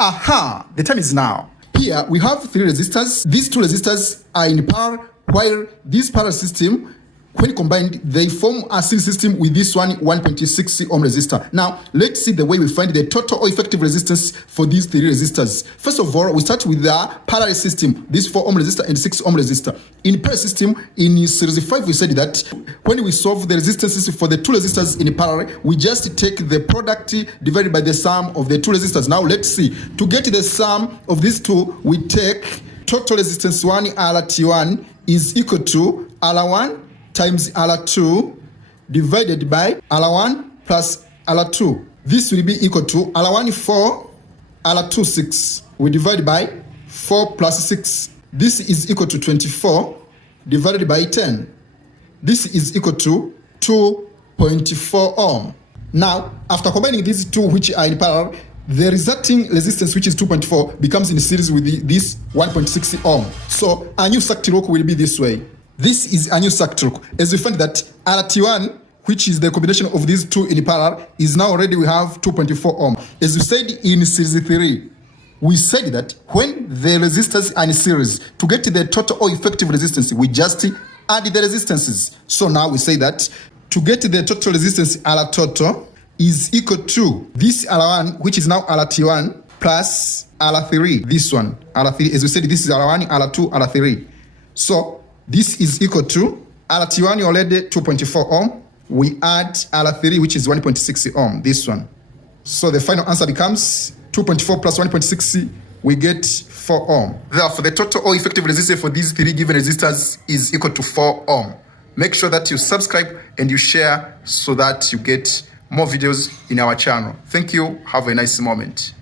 Aha, the time is now. Here we have 3 resistors. These 2 resistors are in parallel, while this parallel system, when combined, they form a series system with this one 1.6 ohm resistor. Now, let's see the way we find the total or effective resistance for these 3 resistors. First of all, we start with the parallel system, this 4 ohm resistor and 6 ohm resistor. In parallel system, in series 5, we said that when we solve the resistances for the 2 resistors in parallel, we just take the product divided by the sum of the 2 resistors. Now, let's see. To get the sum of these 2, we take total resistance 1 RT1 is equal to R1 times R2 divided by R1 plus R2. This will be equal to R1 4, R2 6. We divide by 4 plus 6. This is equal to 24 divided by 10. This is equal to 2.4 ohm. Now, after combining these 2 which are in parallel, the resulting resistance, which is 2.4, becomes in series with this 1.6 ohm. So a new circuit look will be this way. This is a new circuit. As we find that RT1, which is the combination of these 2 in parallel, is now already we have 2.4 ohm. As we said in series 3, we said that when the resistors are in series, to get the total or effective resistance, we just add the resistances. So now we say that to get the total resistance R total is equal to this R1, which is now RT1, plus R3, this one, R3. As we said, this is R1, R2, R3. So this is equal to RT1 already 2.4 ohm. We add R3, which is 1.6 ohm, this one. So the final answer becomes 2.4 plus 1.6, we get 4 ohm. Therefore, the total or effective resistance for these 3 given resistors is equal to 4 ohm. Make sure that you subscribe and you share so that you get more videos in our channel. Thank you. Have a nice moment.